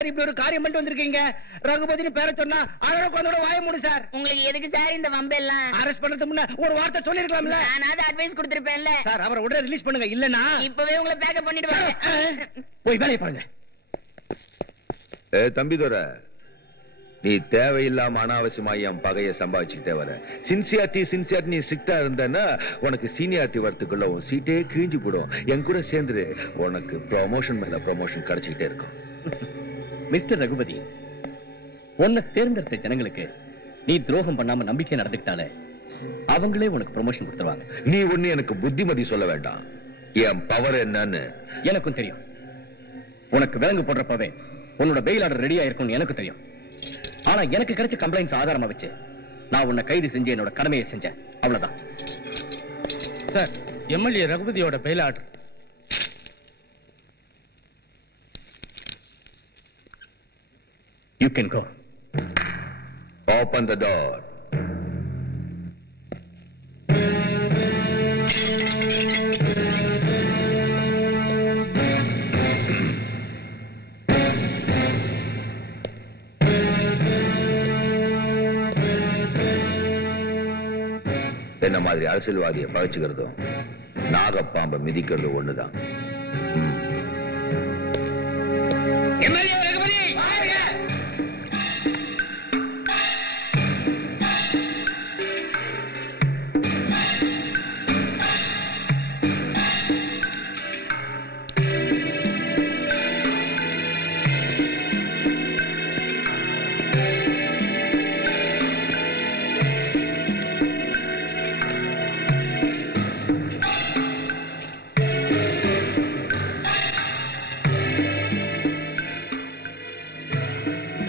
இப்படி ஒரு காரியம் பண்ணிட்டு வந்திருக்கீங்க. ரகுபதினு பேரை சொன்னா அழகு வந்தோட வாய மூடு சார். உங்களுக்கு எதுக்கு சார் இந்த வம்பெல்லாம்? அரெஸ்ட் பண்றதுக்கு முன்ன ஒரு வார்த்தை சொல்லிருக்கலாம்ல. நானாவது அட்வைஸ் கொடுத்திருப்பேன்ல. சார் அவரை உடனே ரிலீஸ் பண்ணுங்க. இல்லனா இப்பவே உங்களை பேக்கப் பண்ணிடுவாங்க. போய் வேலையை பாருங்க. தம்பிதுரை, நீ தேவையில்லாம அனாவசியமா என் பகைய சம்பாதிச்சுக்கிட்டே வர. சின்சியாரிட்டி நீ ஸ்ட்ரிக்டா இருந்தன்னா உனக்கு சீனியாரிட்டி வரத்துக்குள்ள உன் சீட்டே கிழிஞ்சு போடும். என் கூட சேர்ந்து உனக்கு ப்ரொமோஷன் மேல ப்ரொமோஷன் கிடைச்சிக்கிட்டே இருக்கும். மிஸ்டர் ரகுபதி, உன்னை தேர்ந்தெடுத்த ஜனங்களுக்கு நீ துரோகம் பண்ணாம நம்பிக்கை நடந்துக்கிட்டால அவங்களே உனக்கு ப்ரமோஷன் கொடுத்துருவாங்க. நீ ஒண்ணு எனக்கு புத்திமதி சொல்ல வேண்டாம். என் பவர் என்னன்னு எனக்கும் தெரியும். உனக்கு விலங்கு போடுறப்பவே உன்னோட பெயில் ஆர்டர் ரெடியா இருக்கும்னு எனக்கு தெரியும். ஆனா எனக்கு கிடைச்ச கம்ப்ளைண்ட்ஸ் ஆதாரமா வச்சு நான் உன்னை கைது செஞ்சு என்னோட கடமையை செஞ்சேன். அவ்வளவுதான். சார், எம்எல்ஏ ரகுபதியோட bail order. You can go. Open the door. என்ன மாதிரி அரசியல்வாதியை பகைச்சுக்கிறதும் நாகப்பாம்பை மிதிக்கிறதும் ஒண்ணுதான்.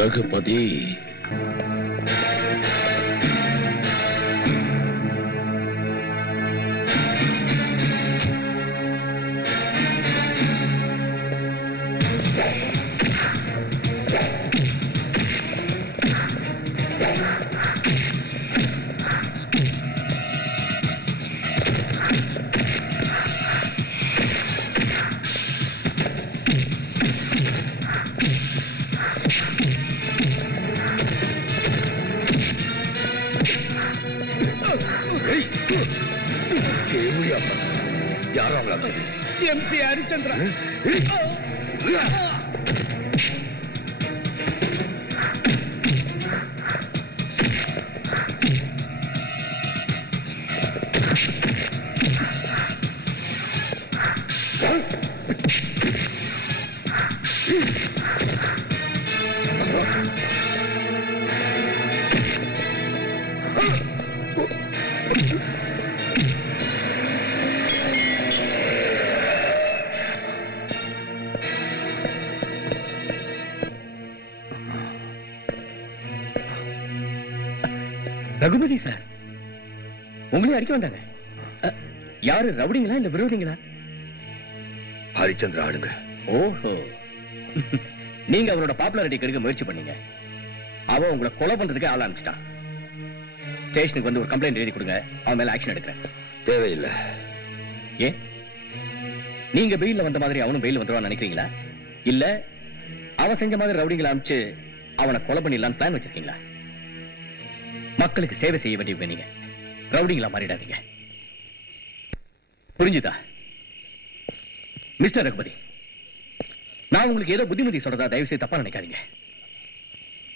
ரகுபதி, எம்பி ஹரிச்சந்திரா. ரகுபதி சார், உங்களே அடிக்க வந்தாங்க. யாரு, ரவுடிங்களா இல்ல விரோதிங்களா? ஹரிச்சந்திரா ஆளுங்க. ஓஹோ, நீங்க அவரோட பாப்புலாரிட்டி கெடுக்க முயற்சி பண்ணீங்க. அவன் உங்களை கொலை பண்றதுக்கு ஆள் ஆரம்பிச்சிட்டான். ஸ்டேஷனுக்கு வந்து ஒரு கம்ப்ளைண்ட் எழுதி கொடுங்க, அவன் மேல ஆக்ஷன் எடுக்கிறேன். தேவையில்லை. ஏன், நீங்க பெயில்ல வந்த மாதிரி அவனும் பெயில் வந்துருவான்னு நினைக்கிறீங்களா? இல்ல அவன் செஞ்ச மாதிரி ரவுடிங்களை அனுப்பிச்சு அவனை கொலை பண்ணிடலான்னு பிளான் வச்சிருக்கீங்களா? மக்களுக்கு சேவை செய்ய வேண்டியவங்க நீங்க, ரவுடிங்களா மாறிடாதீங்க. புரிஞ்சுதா மிஸ்டர் ரகுபதி? நான் உங்களுக்கு ஏதோ புத்திமதி சொல்றதா தயவு செய்து தப்பா நினைக்காதீங்க.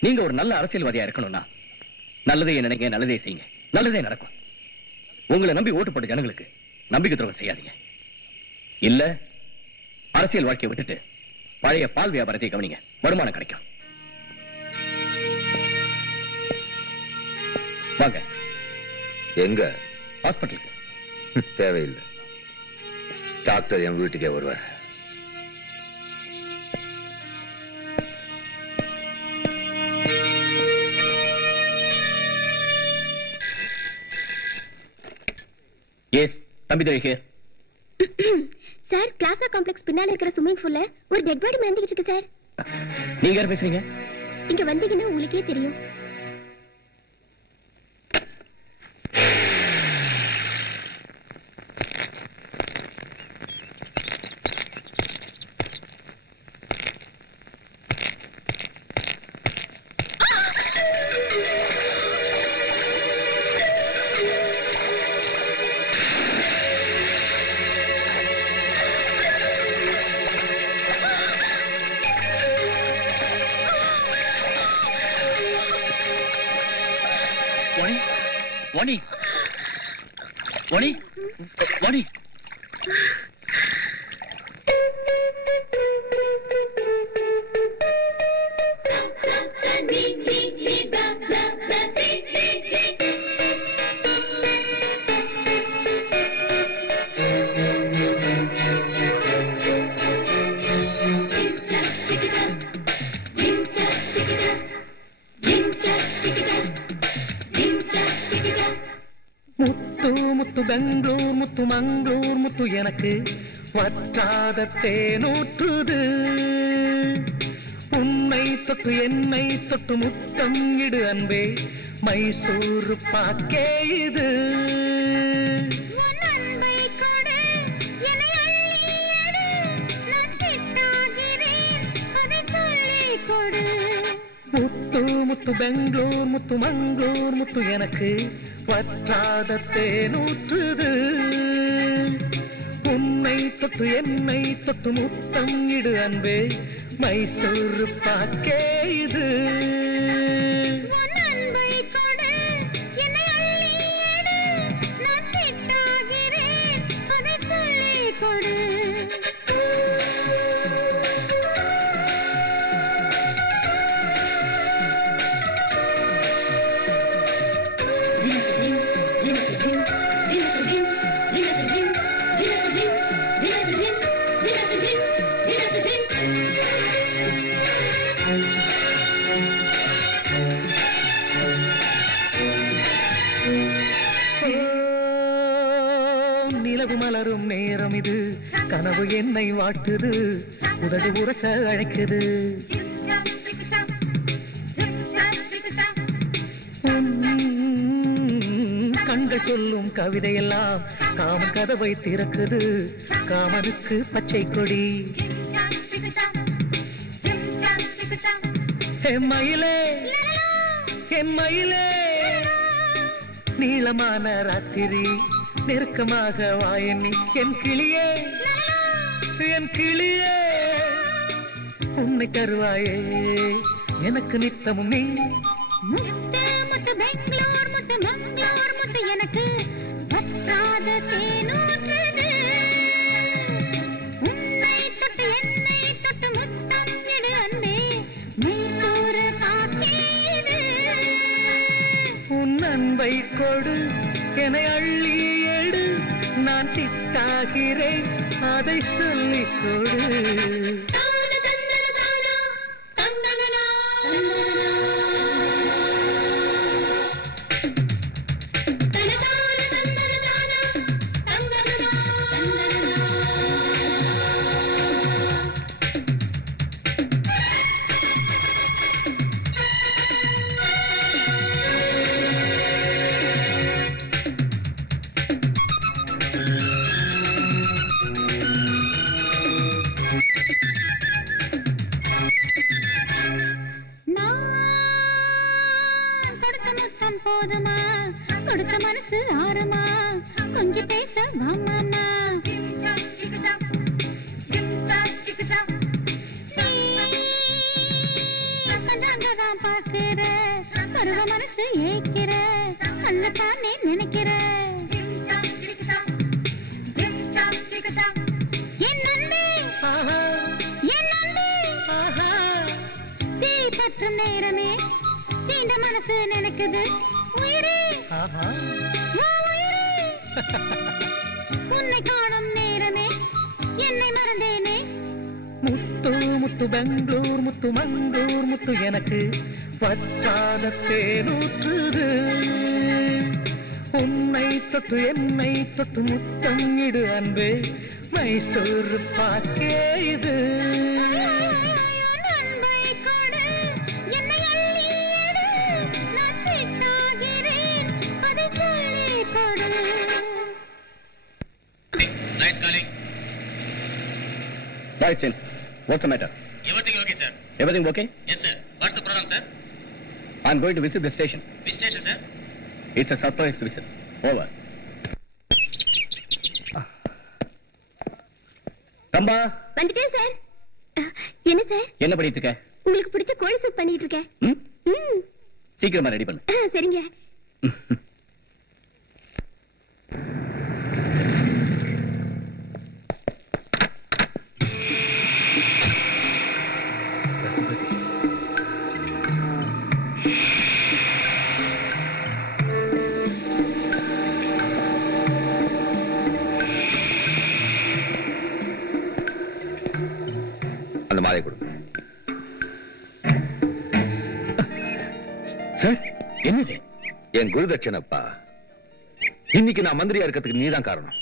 நீங்க ஒரு நல்ல அரசியல்வாதியா இருக்கணும்னா நல்லதே நினைங்க, நல்லதே செய்யுங்க, நல்லதே நடக்கும். உங்களை நம்பி ஓட்டு போட்ட ஜனங்களுக்கு நம்பிக்கை துரோகம் செய்யாதீங்க. இல்ல அரசியல் வாழ்க்கையை விட்டுட்டு பழைய பால் வியாபாரத்தை கவனிங்க, வருமானம் கிடைக்கும். வாங்க. எங்க? ஹாஸ்பிட்டலுக்கு. தேவையில்லை. டாக்டர் என் வீட்டுக்கே வருவார். Yes, Thambidurai here. Sir, plaza complex பின்னால இருக்கிற ஸ்விமிங் பூல்ல ஒரு டெட் பாடி மிதந்துகிட்டு இருக்கு சார். நீங்க யார் பேசுறீங்க? இங்க வந்தீங்கன்னா உங்களுக்கே தெரியும். வாணி வாணி வாணி பெங்களூர் முத்து மங்களூர் முத்து எனக்கு வற்றாத தேனூற்றுது உன்னை தொட்டு என்னை தொட்டு முத்தம் இடு அன்பே மைசூர் பாக்கே இது முத்து முத்து பெங்களூர் முத்து மங்களூர் முத்து எனக்கு வற்றாத தேனூற்றுது உன்னை தொட்டு என்னை தொட்டு முத்தம் இடு அன்பே மைசூர் பாக்கே இது நிலவு மலரும் நேரம் இது கனவு என்னை வாட்டுது உதடு உரச அழைக்குது கண்கள் சொல்லும் கவிதையெல்லாம் காமன் கதவை திறக்குது காமனுக்கு பச்சை கொடி மயிலே என் மயிலே நீளமான ராத்திரி நெருக்கமாக வாயனி என் கிளியே உன்னை தருவாயே எனக்கு நித்தமும் நீ முத்து முத்து பெங்களூர் முத்து மங்களூர் முத்து எனக்கு வற்றாத தேனூற்றுது உன்னை தொட்டு என்னை தொட்டு முத்தம் இடு அன்பே மைசூர் பாக்கேது உன் அன்பை கொடு என்னை அள்ளி எடு நான் சித்தாகிறேன் அதை சொல்லிக் கொடு போதுமா கொடுத்த மனசு ஆறுமா கொஞ்சம் பேச வாமாமா கஞ்சாங்கதான் பார்க்கிற பருவ மனசு ஏக்கிற அல்லத்தானே நினைக்கிற என் நன்பே என் நன்பே தீ பற்றும் நேரமே தீண்ட மனசு நினைக்குது உயிரே உன்னை காணும் நேரமே என்னை மறந்தேனே முத்து முத்து பெங்களூர் முத்து மங்களூர் முத்து எனக்கு வற்றாத தேனூற்றுது உன்னை தொட்டு என்னை தொட்டு முத்தம் இடு அன்பே மைசூர் பாக்கே இது Lights calling. Lights in. What's the matter? Everything okay, sir? Everything okay? Yes, sir. What's the problem, sir? I'm going to visit the station. Which station, sir? It's a surprise visit. Over. கம்பா வந்துட்டேன் sir. என்ன sir? என்ன பண்ணிட்டு இருக்க? உங்களுக்கு பிடிச்ச கோழி soup பண்ணிட்டு இருக்கேன். சீக்கிரமா ரெடி பண்ணு. சரிங்க. அந்த மாலை கொடு. சார், என்னது? என் குருதட்சணப்பா. இன்னைக்கு நான் மந்திரியா இருக்கிறதுக்கு நீதான் காரணம்.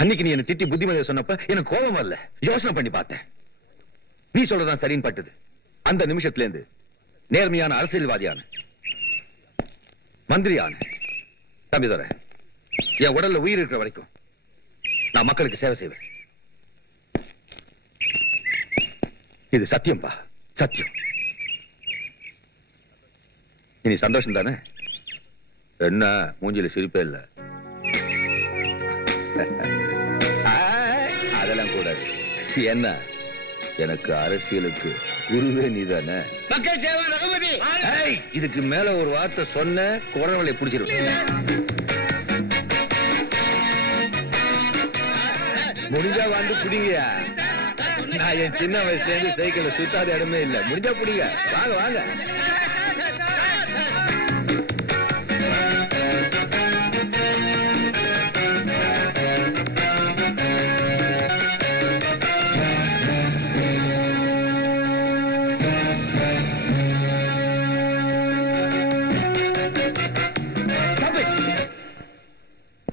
அன்னைக்கு நீ என்ன திட்டி புத்திமதியை சொன்னப்ப எனக்கு கோபம் வரல, யோசனை பண்ணி பார்த்தேன். நீ சொல்றதான் சரின்னு பட்டது. அந்த நிமிஷத்துல இருந்து நேர்மையான அரசியல்வாதியான மந்திரியான தம்பி தர என் உடல்ல உயிர் இருக்கிற வரைக்கும் நான் மக்களுக்கு சேவை செய்வேன். இது சத்தியம்பா, சத்தியம். இனி சந்தோஷம் தானே? என்ன மூஞ்சில சிரிப்பே இல்ல? அதெல்லாம் கூடாது. என்ன, எனக்கு அரசியலுக்கு குருவே நீதானே. மக்கள் சேவை ரகுபதி. இதுக்கு மேல ஒரு வார்த்தை சொன்ன குரவலை பிடிச்சிருவேன். முடிஞ்சா வந்து குடிங்க. நான் என் சின்ன வயசுல இருந்து சைக்கிள்ல சுத்தாத இடமே இல்ல. முடிஞ்சா புடிங்க. வாங்க வாங்க.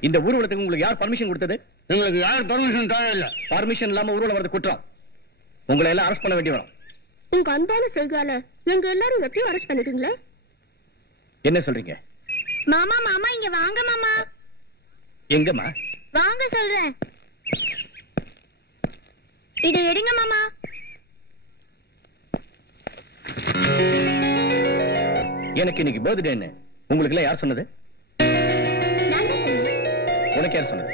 இந்த ஊர்வலத்துக்கு உங்களுக்கு யார் பர்மிஷன் கொடுத்தது? உங்களுக்கு யார் பர்மிஷன் தேவையில்லை. பர்மிஷன் இல்லாம ஊர்வலம் வரது குற்றம். உங்களை எல்லாம் அரெஸ்ட் பண்ண வேண்டி வரும். உங்க அன்பான செய்தியால எங்க எல்லாரும் எப்பயும் அரெஸ்ட் பண்ணிட்டீங்களே. என்ன சொல்றீங்க? மாமா மாமா இங்க வாங்க மாமா. எங்கம்மா? வாங்க சொல்றேன். இதை எடுங்க மாமா. எனக்கு இன்னைக்கு பர்த்டேன்னு உங்களுக்கு எல்லாம் யார் சொன்னது? உனக்கு யார் சொன்னது?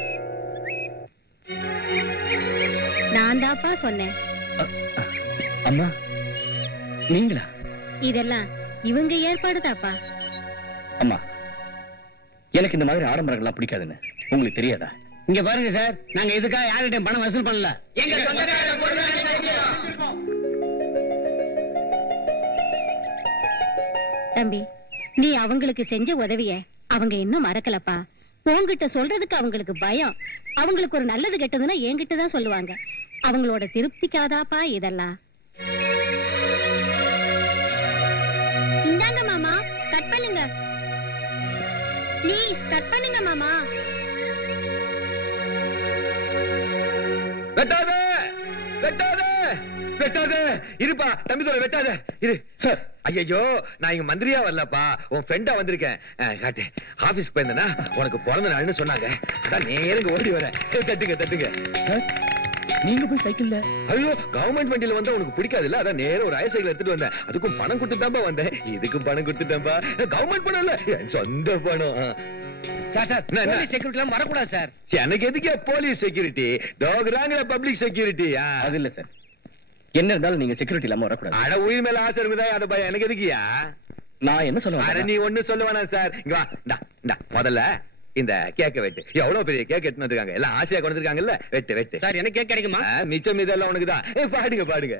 நான் தாப்பா சொன்னேன். அம்மா, நீங்களா? இதெல்லாம் இவங்க ஏற்பாடு தாப்பா. அம்மா, எனக்கு இந்த மாதிரி ஆடம்பரங்கள்லாம் பிடிக்காதுன்னு உங்களுக்கு தெரியாதா? இங்க பாருங்க சார், நாங்க இதுக்காக யார்கிட்டயும் பணம் வசூல் பண்ணல. தம்பி, நீ அவங்களுக்கு செஞ்ச உதவிய அவங்க இன்னும் மறக்கலப்பா. உன்கிட்ட சொல்றதுக்கு அவங்களுக்கு பயம். அவங்களுக்கு ஒரு நல்லது கெட்டதுன்னா என்கிட்ட தான் சொல்லுவாங்க. அவங்களோட திருப்திக்காதாப்பா இதெல்லாம். இந்தாங்க மாமா, கட் பண்ணுங்க. ப்ளீஸ் கட் பண்ணுங்க மாமா. வெட்டாத வெட்டாத வெட்டாத. இருப்பா தம்பி தோட, வெட்டாத இரு. சார், ஐயோ, நான் இங்க மந்திரியா வரலப்பா, உன் ஃப்ரெண்டா வந்திருக்கேன். காட்டு. ஆபீஸ் போயிருந்தேன்னா உனக்கு பிறந்த நாள்னு சொன்னாங்க. அதான் நேரங்க ஓடி வரேன். தட்டுங்க தட்டுங்க. சார், நீங்க போய் சைக்கிள்ல? ஐயோ, கவர்மெண்ட் வண்டியில வந்தா உனக்கு பிடிக்காதுல்ல, அதான் நேரம் ஒரு சைக்கிள் எடுத்துட்டு வந்தேன். அதுக்கும் பணம் கொடுத்துட்டாம்பா வந்தேன். இதுக்கும் பணம் கொடுத்துட்டாம்பா. கவர்மெண்ட் பணம் இல்ல, என் சொந்த பணம். சார் சார், போலீஸ் செக்யூரிட்டி எல்லாம் வரக்கூடாது சார். எனக்கு எதுக்கு போலீஸ் செக்யூரிட்டி? டோக்ராங்கிற பப்ளிக் செக்யூரிட்டி. அது இல்ல சார், என்ன இருந்தாலும் நீங்க செக்யூரிட்டி இல்லாம வரக்கூடாது. அட, உயிர் மேல ஆசை இருக்குதா? அத பயம் எனக்கு எதுக்கியா? நான் என்ன சொல்லுவேன்? அட, நீ ஒண்ணு சொல்ல வேணாம் சார். இங்க வா. இந்தா முதல்ல இந்த கேக்க வெட்டு. எவ்வளவு பெரிய கேக் எடுத்து வந்திருக்காங்க. எல்லாம் ஆசையா கொண்டு வந்திருக்காங்கல்ல. வெட்டு வெட்டு. சார், எனக்கு கேக் கிடைக்குமா? மிச்சம் இதெல்லாம் உனக்குதான். பாடுங்க பாடுங்க.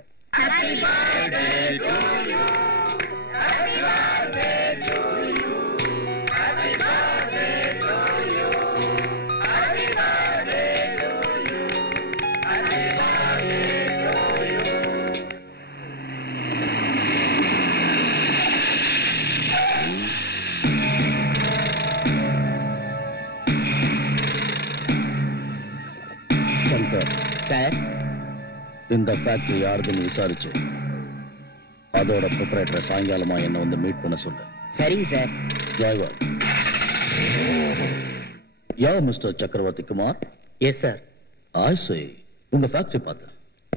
சார், இந்த ஃபேக்டரி யாருதுன்னு விசாரிச்சு அதோட ப்ரொப்ரைட்டரை சாயங்காலமா என்ன வந்து மீட் பண்ண சொல்லு. சரிங்க sir. ஜெயவர். Yeah mister Chakravarthy Kumar? Yes sir. I say, உங்க ஃபேக்டரி பார்த்தேன்,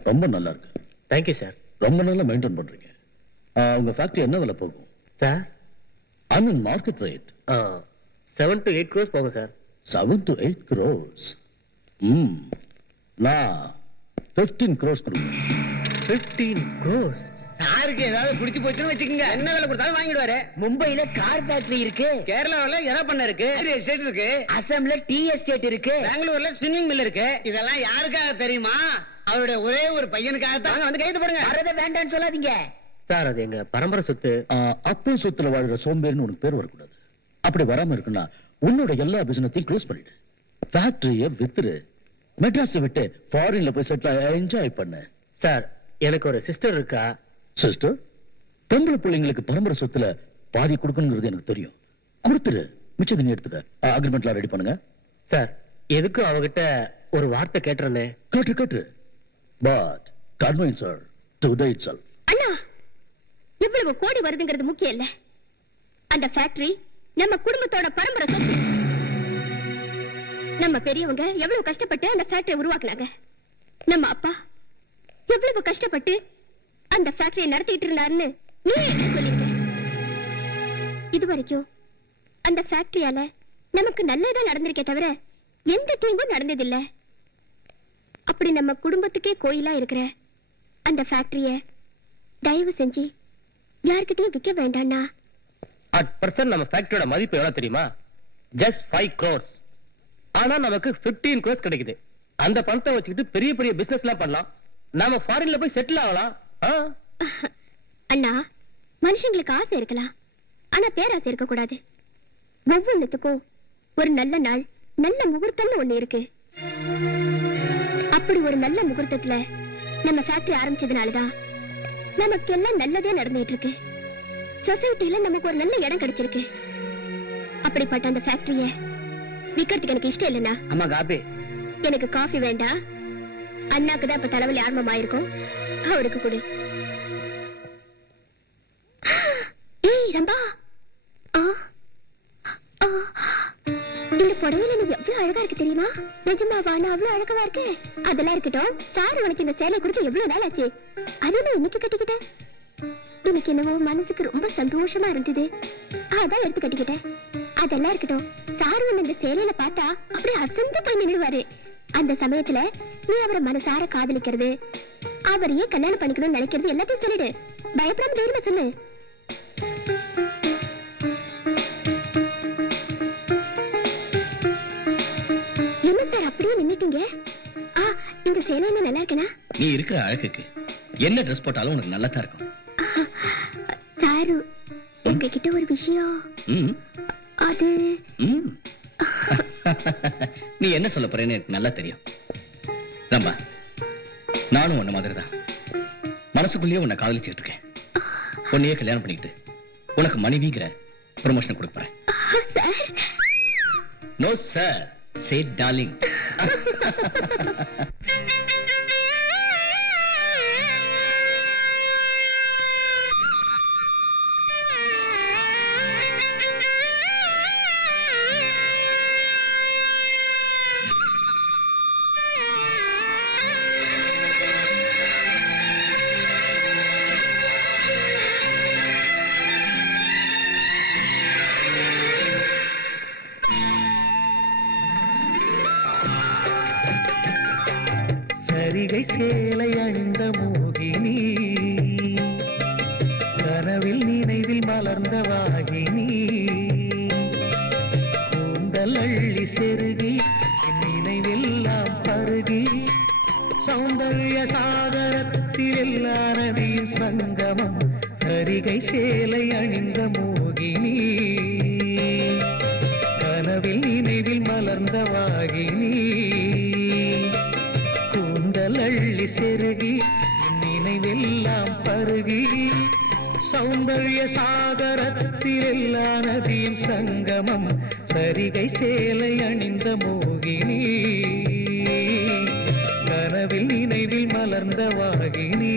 ரொம்ப நல்லா இருக்கு. Thank you sir. ரொம்ப நல்லா மெயின்டைன் பண்றீங்க. உங்க ஃபேக்டரி என்ன விலை போகும் sir? I mean market rate. 7 to 8 crores போகும் சார். 7 to 8 crores. நான் 15 crores கொடுங்க. 15 crores? யாருக்கு ஏதாவது பிடிச்சு போச்சுன்னு வச்சுக்கோங்க, என்ன வேலை கொடுத்தாலும் வாங்கிடுவாரு. மும்பைல கார் ஃபேக்டரி இருக்கு, கேரளாவில் எதை பண்ண இருக்கு, எஸ்டேட் இருக்கு, அசாம்ல டீ எஸ்டேட் இருக்கு, பெங்களூர்ல ஸ்பின்னிங் மில் இருக்கு. இதெல்லாம் யாருக்காக தெரியுமா? அவருடைய ஒரே ஒரு பையனுக்காக தான். வந்து கைது போடுங்க. வரத வேண்டாம்னு சொல்லாதீங்க சார். அது எங்க பரம்பரை சொத்து. அப்பே சொத்துல வாழ்ற சோம்பேறின்னு உனக்கு பேர் வரக்கூடாது. அப்படி வராம இருக்குன்னா உன்னோட எல்லா பிசினஸையும் க்ளோஸ் பண்ணிடு. ஃபேக்டரிய வித்துரு. மெட்ராஸை விட்டு ஃபாரின்ல போய் செட்டில் என்ஜாய் பண்ணு. சார் எனக்கு ஒரு சிஸ்டர் இருக்கா. சிஸ்டர்? பொம்பளை பிள்ளைங்களுக்கு பரம்பரை சொத்துல பாதி கொடுக்கணுங்கிறது எனக்கு தெரியும். கொடுத்துரு, மிச்சம் நீ எடுத்துக்க. அக்ரிமெண்ட்லாம் ரெடி பண்ணுங்க. சார் எதுக்கும் அவகிட்ட ஒரு வார்த்தை கேட்டுறேன். கேட்டு but convince her today itself. அண்ணா, எவ்வளவு கோடி வருதுங்கிறது முக்கியம் இல்ல. அந்த ஃபேக்டரி நம்ம குடும்பத்தோட பரம்பரை சொத்து. நம்ம பெரியவங்க எவ்வளவு கஷ்டப்பட்டு அந்த ஃபேக்டரியை உருவாக்குனாங்க. நம்ம அப்பா எவ்வளவு கஷ்டப்பட்டு அந்த ஃபேக்டரியை நடத்திட்டு இருந்தாருன்னு நீ என்ன சொல்லிருக்க? இதுவரைக்கும் அந்த ஃபேக்டரியால நமக்கு நல்லதா நடந்திருக்கே தவிர எந்த தீங்கும் நடந்ததில்லை. அப்படி நம்ம குடும்பத்துக்கே கோயிலா இருக்கிற அந்த ஃபேக்டரிய தயவு செஞ்சு யார்கிட்டயும் விற்க வேண்டாம்னா. அட் பர்சன்ட் நம்ம ஃபேக்டரியோட மதிப்பு எவ்வளவு தெரியுமா? Just 5 crores. ஆனா நமக்கு 15 crores கிடைக்குது. அந்த பணத்தை வச்சுக்கிட்டு பெரிய பெரிய பிசினஸ் எல்லாம் பண்ணலாம். நாம ஃபாரின்ல போய் செட்டில் ஆகலாம். அண்ணா, மனுஷங்களுக்கு ஆசை இருக்கலாம், ஆனா பேராசை இருக்க கூடாது. ஒவ்வொன்னுத்துக்கும் ஒரு நல்ல நாள், நல்ல முகூர்த்தம்னு ஒண்ணு இருக்கு. அப்படி ஒரு நல்ல முகூர்த்தத்துல நம்ம ஃபேக்டரி ஆரம்பிச்சதுனாலதான் நமக்கு எல்லாம் நல்லதே நடந்துட்டு இருக்கு. சொசைட்டில நமக்கு ஒரு நல்ல இடம் கிடைச்சிருக்கு. அப்படிப்பட்ட அந்த ஃபேக்டரிய விக்கிறதுக்கு எனக்கு இஷ்டம் இல்லைன்னா. அம்மா காபி. எனக்கு காஃபி வேண்டாம். அண்ணாக்கு தான் இப்ப தலைவலி ஆரம்பமாயிருக்கும், அவருக்கு கொடு. ஏய் ரம்பா, இந்த புடவையில நீ எவ்வளவு அழகா இருக்கு தெரியுமா? நிஜமாவா? நான் அவ்வளவு அழகா இருக்கு. அதெல்லாம் இருக்கட்டும், சார் உனக்கு இந்த சேலை கொடுத்து எவ்வளவு நாள் ஆச்சு? அதுவும் இன்னைக்கு கட்டிக்கிட்டேன். எனக்கு என்னவோ மனசுக்கு ரொம்ப சந்தோஷமா இருந்தது, அதான் எடுத்து கட்டிக்கிட்டேன். அதெல்லாம் இருக்கட்டும், சார் உன்னை இந்த சேலையில பார்த்தா அப்படியே அசந்து போய் நின்றுவாரு. அந்த சமயத்துல நீ அவரை மனசார காதலிக்கிறது, அவரையே கல்யாணம் பண்ணிக்கணும்னு நினைக்கிறது எல்லாத்தையும் சொல்லிடு. பயப்படாம தைரியமா சொல்லு. என்ன சார் அப்படியே நின்னுட்டீங்க? இந்த சேலை என்ன நல்லா இருக்கேனா? நீ இருக்கிற அழகுக்கு என்ன ட்ரெஸ் போட்டாலும் உனக்கு நல்லா தான் இருக்கும். சாரு, உங்ககிட்ட ஒரு விஷயம். அது நீ என்ன சொல்ல போறேன்னு எனக்கு நல்லா தெரியும். ரம்பா, நானும் உன்ன மாதிரி தான் மனசுக்குள்ளேயே உன்னை காதலிச்சுட்டு இருக்கேன். உன்னையே கல்யாணம் பண்ணிக்கிட்டு உனக்கு மனைவிங்கிற ப்ரமோஷன் கொடுக்க போறேன். நோ சார், சே டார்லிங். சரிகை சேலை அணிந்த மோகினி, கனவில் நினைவில் மலர்ந்த வாகினி, கூந்தல் அள்ளி செருகி நினைவெல்லாம் பருகி, சௌந்தர்ய சாகரத்தில் எல்லா நதியும் சங்கமம். சரிகை சேலை அணிந்த மோகினி, கனவில் நினைவில் மலர்ந்த வாகினி, அள்ளி செருகி நினைவெல்லாம் பருகி, சௌந்தர்ய சாகரத்தில் எல்லா நதியும் சங்கமம். சரிகை சேலை அணிந்த மோகினி, கனவில் நினைவில் மலர்ந்த வாகினி.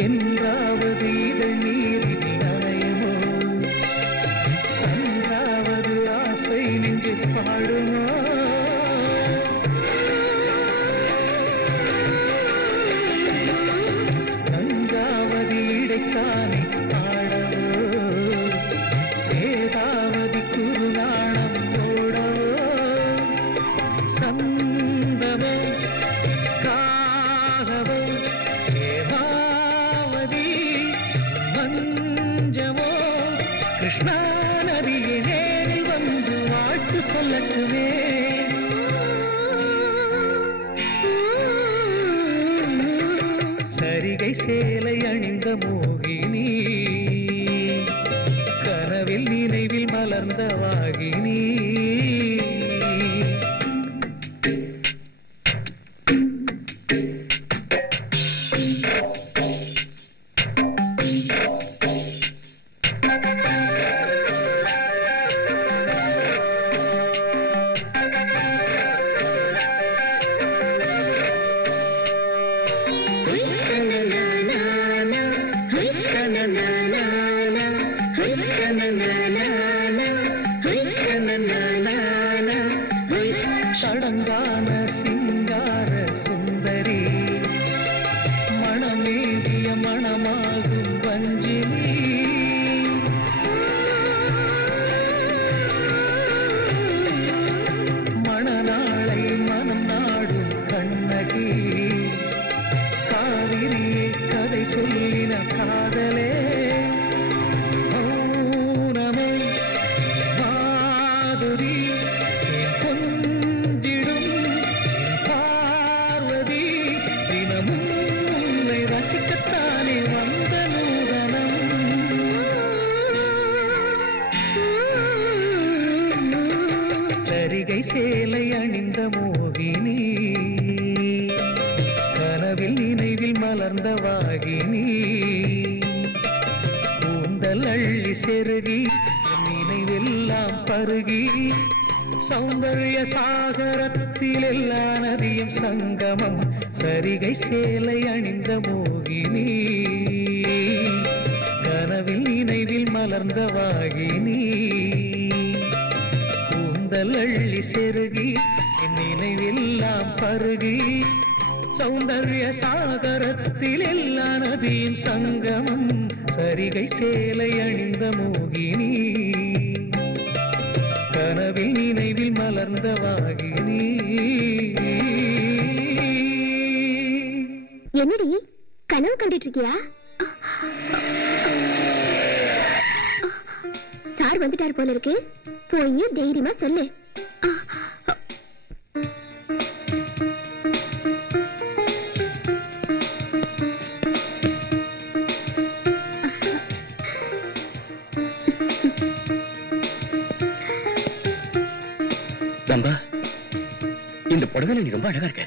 என்றாவது இதழ் நீரில் நனையுமோ அன்றாவது ஆசை நெஞ்சு பாடுமோ நன்றாவது இடைத்தானே ஆடவோ ஏதாவது குருநாணம் ஓடவோ சந்தமோ காகவோ ஏமாவதி மஞ்சமோ கிருஷ்ணா நதியை நேரில் வந்து வாழ்த்து சொல்லட்டுமே சரிகை சேலை அணிந்த மோகினி கனவில் நினைவில் மலர்ந்த வாகினி சடங்கான சிங்கார சுந்தரி மணமேகிய மணமாகும் வஞ்சினி மணநாளை மனம் நாடும் கண்ணகி காவிரியை கதை சொல்லின காதலே மௌனமே மாதுரி கொஞ்சிடும் பார்வதி தினமும் உன்னை ரசிக்கத்தானே வந்த நூதனம் சரிகை சேலை அணிந்த மோகினி கனவில் நினைவில் மலர்ந்த வாகினி கூந்தல் அள்ளி செருகி நினைவெல்லாம் பருகி சௌந்தர்ய சாகரத்தில் எல்லா நதியும் சங்கமம் சரிகை சேலை அணிந்த மோகினி கனவில் நினைவில் மலர்ந்த வாகினி கூந்தல் அள்ளி செருகி நினைவெல்லாம் பருகி சௌந்தர்ய சாகரத்தில் எல்லா நதியும் சங்கமம் சரிகை சேலை அணிந்த மோகினி கனவில் நினைவில் மலர்ந்த வாகினி என்னடி கனவு கண்டுட்டு இருக்கியா? சார் வந்துட்டார் போல இருக்கு, போய் தைரியமா சொல்லு. ரம்பா, இந்த புடவையில நீ ரொம்ப அழகா இருக்க.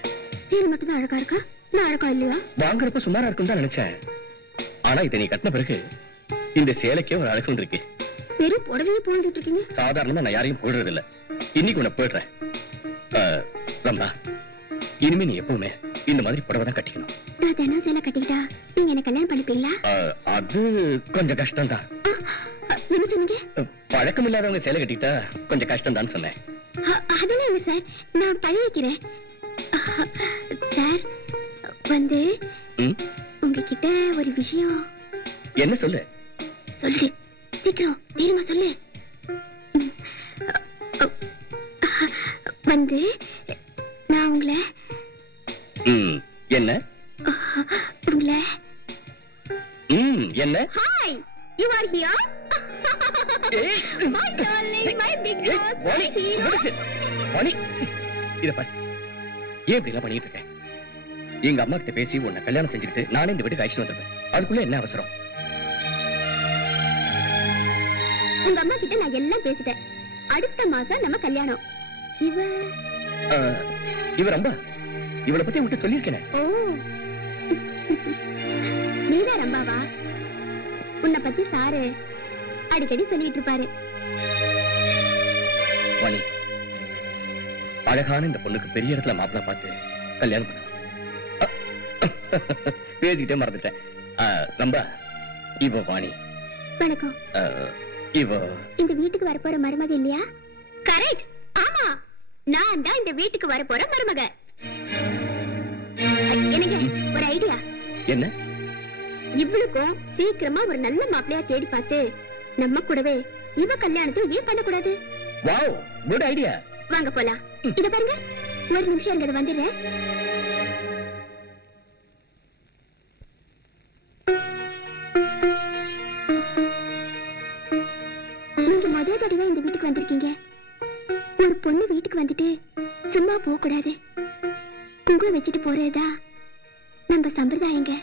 சீல் மட்டும் தான் அழகா இருக்கா? நான் அழகா இல்லையா? வாங்குறப்ப சுமாரா இருக்கும் தான் நினைச்சேன். ஆனா இதை நீ கட்டின பிறகு இந்த சேலைக்கே ஒரு அழகு இருக்கு. வெறும் புடவையே போட்டுட்டு இருக்கீங்க. சாதாரணமா நான் யாரையும் போடுறது இல்ல, இன்னைக்கு உன்னை போயிடுறேன். ரம்பா, இனிமே நீ எப்பவுமே இந்த மாதிரி புடவை தான் கட்டிக்கணும். நான் தினம் சேலை கட்டிக்கிட்டா நீங்க என்ன கல்யாணம் பண்ணிப்பீங்களா? அது கொஞ்சம் கஷ்டம் தான். என்ன சொன்னீங்க? பழக்கம் இல்லாதவங்க சேலை கட்டிக்கிட்டா கொஞ்சம் கஷ்டம் தான் சொன்னேன். அதெல்லாம் இல்ல சார், நான் பழகிக்கிறேன். சார் வந்து உங்ககிட்ட ஒரு விஷயம். என்ன சொல்லு? சொல்லு சீக்கிரம், தைரியமா சொல்லு. வந்து நான் உங்களை என்ன உங்களை என்ன? Hi, you are here. My darling, my big boss, my hero. இத பாரு, ஏன் இப்படி எல்லாம் பண்ணிட்டு இருக்க? எங்க அம்மா கிட்ட பேசி உன்னை கல்யாணம் செஞ்சுக்கிட்டு நானே இந்த வீட்டுக்கு அழைச்சிட்டு வந்துருப்பேன். அதுக்குள்ள என்ன அவசரம்? உங்க அம்மா கிட்ட நான் எல்லாம் பேசிட்டேன். அடுத்த மாசம் நம்ம கல்யாணம். இவ ரம்பா, இவளை பத்தி உன்கிட்ட சொல்லியிருக்கேன். ஓ, நீதான் ரம்பாவா? உன்னை பத்தி சாரு அடிக்கடி சொல்லிட்டு இருப்பாரு. வாணி, அழகான இந்த பொண்ணுக்கு பெரிய இடத்துல மாப்பிள்ளை பார்த்து கல்யாணம் பண்ண பேசிக்கிட்டே மறந்துட்டேன். நம்ப இவ வாணி. வணக்கம். இவ இந்த வீட்டுக்கு வரப்போற மருமக இல்லையா? கரெக்ட். ஆமா, நான் தான் இந்த வீட்டுக்கு வரப்போற மருமக. எனக்கு ஒரு ஐடியா. என்ன? இவளுக்கும் சீக்கிரமா ஒரு நல்ல மாப்பிளையா தேடி பார்த்து நம்ம கூடவே இவ கல்யாணத்தை ஏன் பண்ணக்கூடாது? Wow, good idea. வாங்க போலாம். இத பாருங்க, ஒரு நிமிஷம் இங்க வந்துடுறேன். நீங்க முதல் தடவை இந்த வீட்டுக்கு வந்திருக்கீங்க. ஒரு பொண்ணு வீட்டுக்கு வந்துட்டு சும்மா போக கூடாது. குங்குமம் வச்சுட்டு போறதா நம்ம சம்பிரதாயங்க.